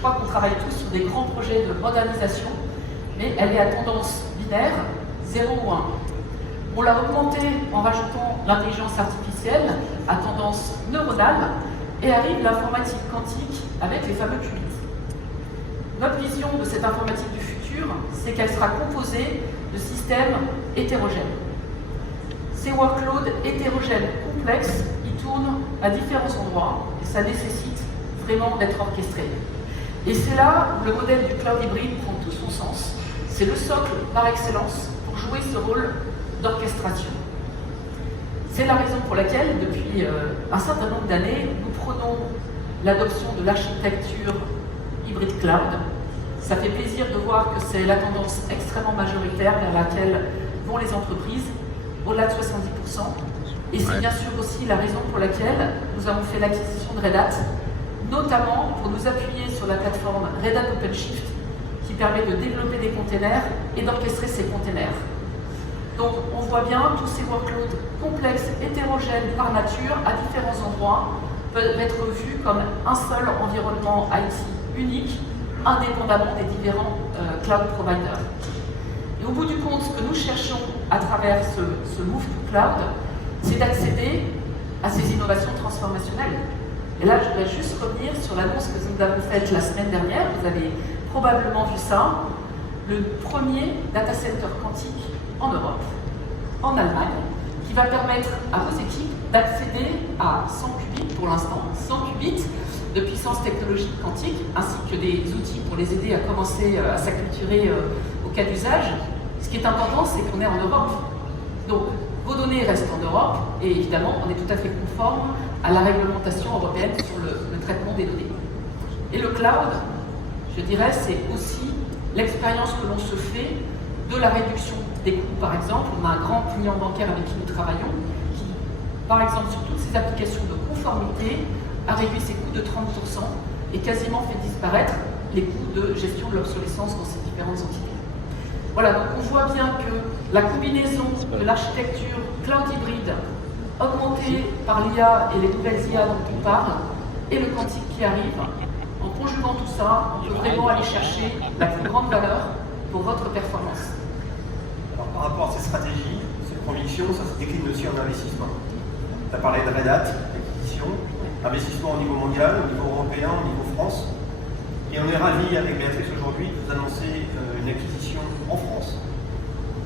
Je crois qu'on travaille tous sur des grands projets de modernisation, mais elle est à tendance binaire, 0 ou 1. On l'a augmentée en rajoutant l'intelligence artificielle à tendance neuronale et arrive l'informatique quantique avec les fameux qubits. Notre vision de cette informatique du futur, c'est qu'elle sera composée de systèmes hétérogènes. Ces workloads hétérogènes complexes, ils tournent à différents endroits et ça nécessite vraiment d'être orchestré. Et c'est là où le modèle du cloud hybride prend tout son sens. C'est le socle par excellence pour jouer ce rôle d'orchestration. C'est la raison pour laquelle, depuis un certain nombre d'années, nous prenons l'adoption de l'architecture hybride cloud. Ça fait plaisir de voir que c'est la tendance extrêmement majoritaire vers laquelle vont les entreprises, au-delà de 70%. Et c'est bien sûr aussi la raison pour laquelle nous avons fait l'acquisition de Red Hat, notamment pour nous appuyer sur la plateforme Red Hat OpenShift, qui permet de développer des containers et d'orchestrer ces containers. Donc on voit bien tous ces workloads complexes, hétérogènes par nature, à différents endroits, peuvent être vus comme un seul environnement IT unique, indépendamment des différents cloud providers. Et au bout du compte, ce que nous cherchons à travers ce move to cloud, c'est d'accéder à ces innovations transformationnelles. Et là, je voudrais juste revenir sur l'annonce que nous avons faite la semaine dernière. Vous avez probablement vu ça. Le premier data center quantique en Europe, en Allemagne, qui va permettre à vos équipes d'accéder à 100 qubits pour l'instant, 100 qubits de puissance technologique quantique, ainsi que des outils pour les aider à commencer à s'acculturer au cas d'usage. Ce qui est important, c'est qu'on est en Europe. Donc, vos données restent en Europe, et évidemment, on est tout à fait conforme à la réglementation européenne sur le traitement des données. Et le cloud, je dirais, c'est aussi l'expérience que l'on se fait de la réduction des coûts, par exemple. On a un grand client bancaire avec qui nous travaillons, qui, par exemple, sur toutes ces applications de conformité, a réduit ses coûts de 30% et quasiment fait disparaître les coûts de gestion de l'obsolescence dans ces différentes entités. Voilà, donc on voit bien que la combinaison de l'architecture cloud hybride augmentée par l'IA et les nouvelles IA dont on parle, et le quantique qui arrive, en conjuguant tout ça, on peut vraiment aller chercher la plus grande valeur pour votre performance. Alors, par rapport à ces stratégies, cette conviction, ça se décline aussi en investissement. Tu as parlé de Red Hat, acquisition, investissement au niveau mondial, au niveau européen, au niveau France. Et on est ravis avec Béatrice aujourd'hui de vous annoncer une acquisition en France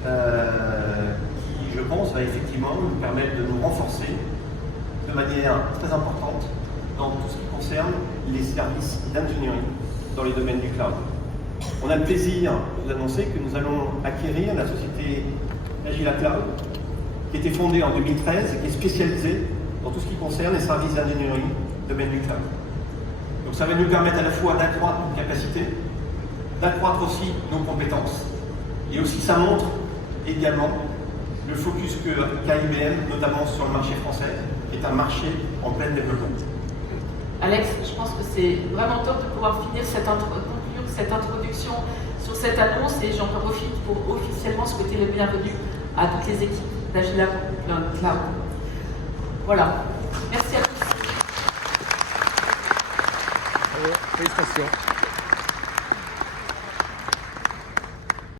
qui, je pense, va effectivement nous permettre de nous renforcer de manière très importante dans tout ce qui concerne les services d'ingénierie dans les domaines du cloud. On a le plaisir d'annoncer que nous allons acquérir la société Agila Cloud, qui était fondée en 2013 et qui est spécialisée dans tout ce qui concerne les services d'ingénierie domaine du cloud. Donc ça va nous permettre à la fois d'accroître nos capacités, d'accroître aussi nos compétences, et aussi ça montre également le focus qu'a IBM, notamment sur le marché français, qui est un marché en plein développement. Alex, je pense que c'est vraiment top de pouvoir conclure cette introduction sur cette annonce, et j'en profite pour officiellement souhaiter le bienvenu à toutes les équipes d'Agila Cloud. Voilà. Merci à tous. Félicitations.